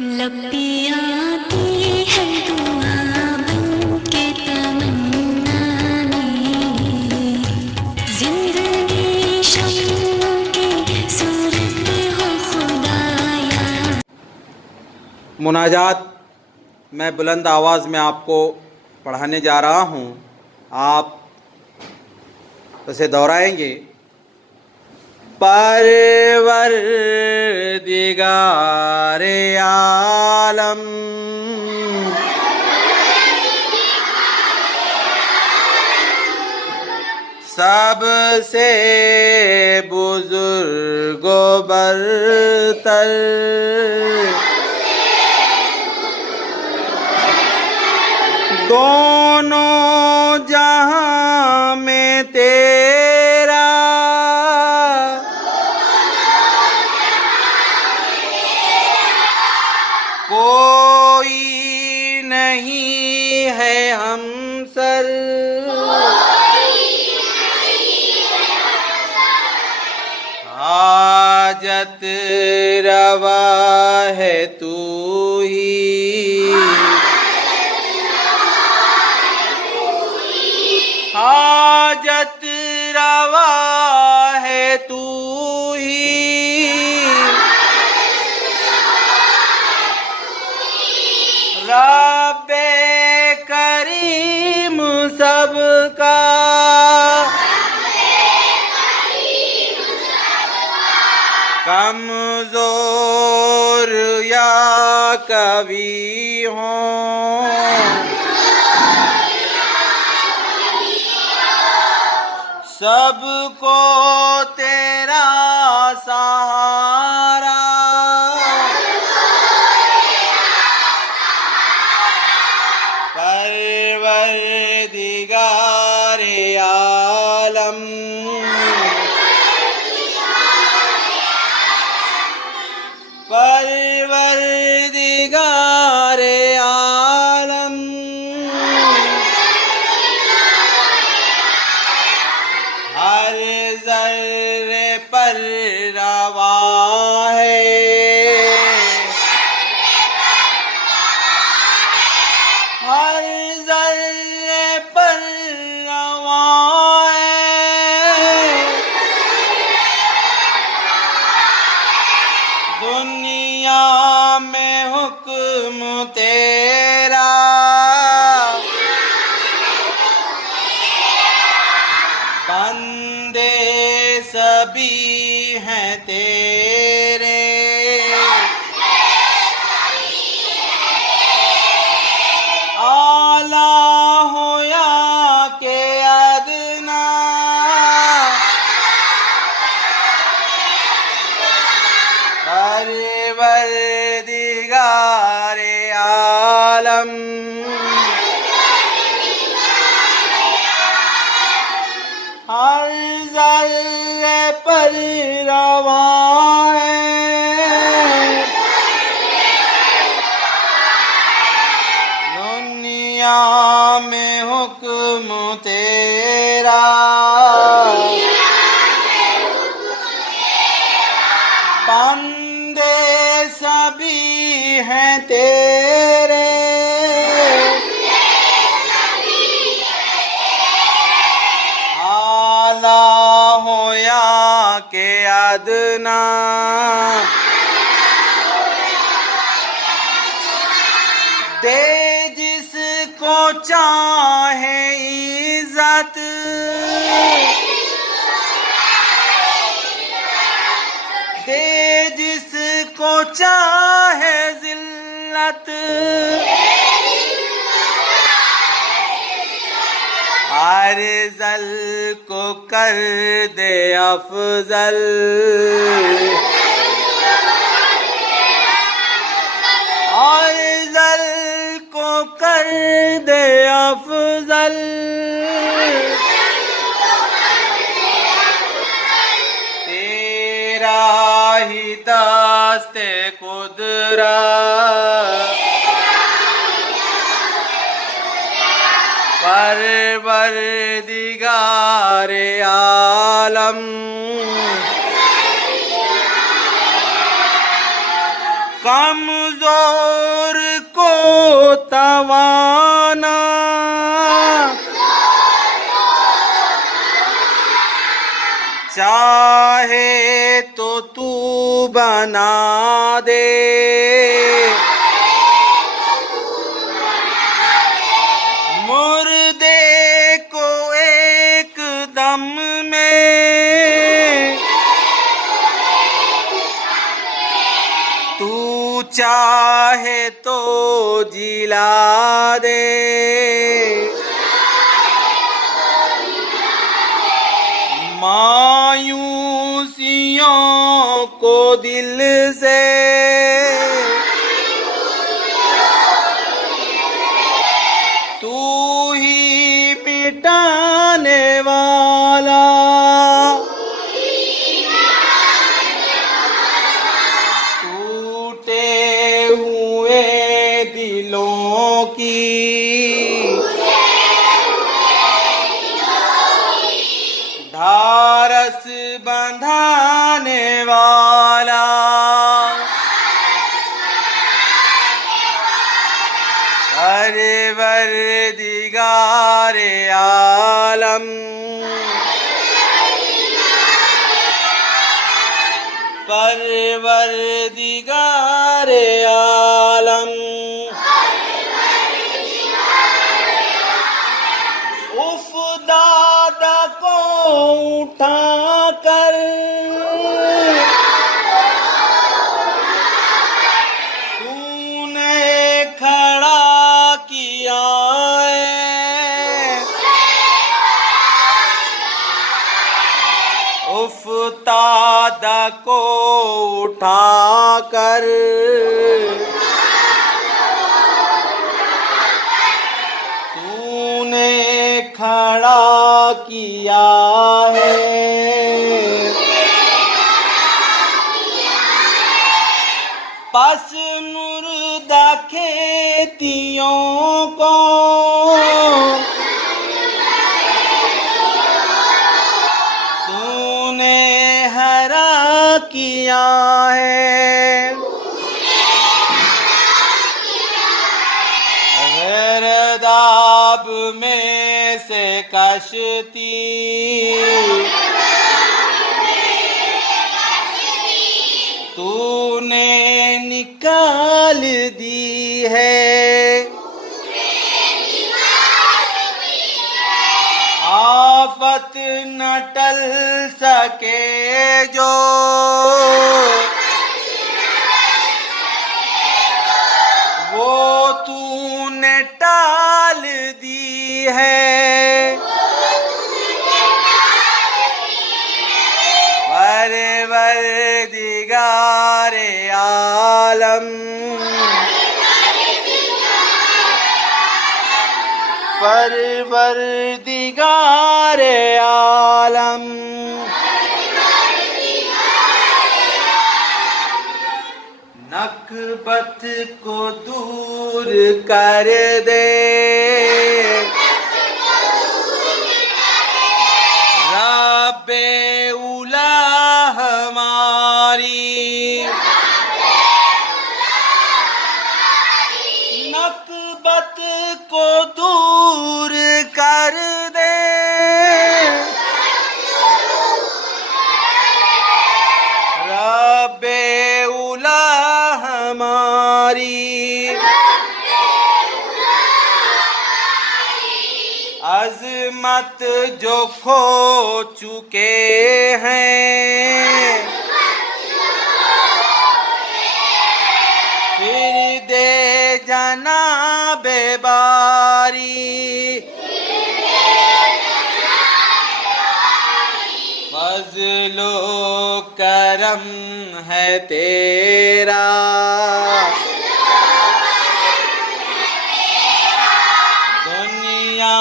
लपटी है दुआ बनके तमन्ना में, जिंदगी शम्मों की सूरत हो खुदाया। मुनाजात मैं बुलंद आवाज़ में आपको पढ़ाने जा रहा हूँ, आप उसे दोहराएंगे। परवरदिगारे आलम, सबसे बुजुर्गो बरतर, दोनों जहां में तेरा कोई नहीं है हमसर, हाजत रवा है तू ही, हाजत रवा है तू ही, रब्बे करीम सबका, कमजोर या कवि हों, सबको तेरा सहारा, परवरदिगारे आलम, परवरदिगारे आलम, हर ज़र्रे पर रवा है, हर ज़र्रे पर रवा है, दुनिया में हुक्म तेरा, बंदे सभी हैं तेरे, आला हो या के अदना, परवरदिगारे आलम, हर ज़र्रे पर रवा है, दुनिया में हुक्म तेरा, बंदे सभी हैं तेरे, आला हो या के अदना, दे जिसको चाहे इज्जत, दे जिसको चाहे जिल्लत, अर्ज़ल को कर दे अफजल, अर्ज़ल को कर दे अफजल, तेरा ही दस्ते कुदरत, परवरदिगारे आलम, कमजोर को तवाना, चाहे तो तू बना दे, मुर्दे को एक दम में, तू चाहे तो जिला दे, मायूसियों को दिल से तू ही मिटाने वाला, टूटे हुए दिलों की ढारस बंधाने वाला, परवरदिगारे आलम, परवरदिगारे आलम, उफ दादा को उठा कर तूने खड़ा किया है, उफ दादा को उठा कर तूने खड़ा किया है, पस मुर्दा खेतियों को तूने हरा किया है, गर्दाब में से कश्ती तूने निकाल दी है, आफत न टल सके जो वो तूने टाल दी है, परवरदिगारे आलम, परवरदिगारे आलम, नकबत को दूर कर दे, रब्बे उला हमारी, नकबत को दूर कर दे, रब्बे उला हमारी, अज़मत जो खो चुके हैं फिर दे जनाबे बारी, फज़लो करम है तेरा, दुनिया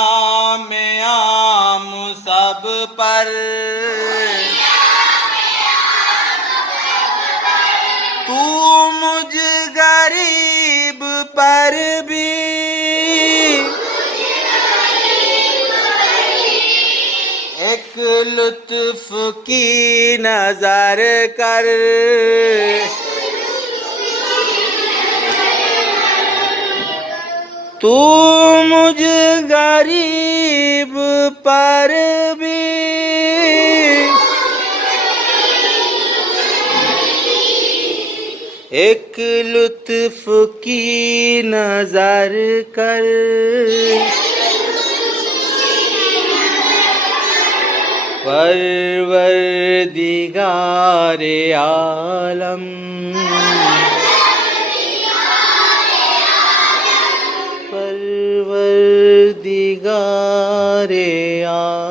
में आम सब पर, तू मुझ गरीब पर भी एक लुत्फ की नजर कर, तू मुझ गरीब पर भी एक लुत्फ की नजर कर, परवरदिगारे आलम, परवरदिगारे आलम।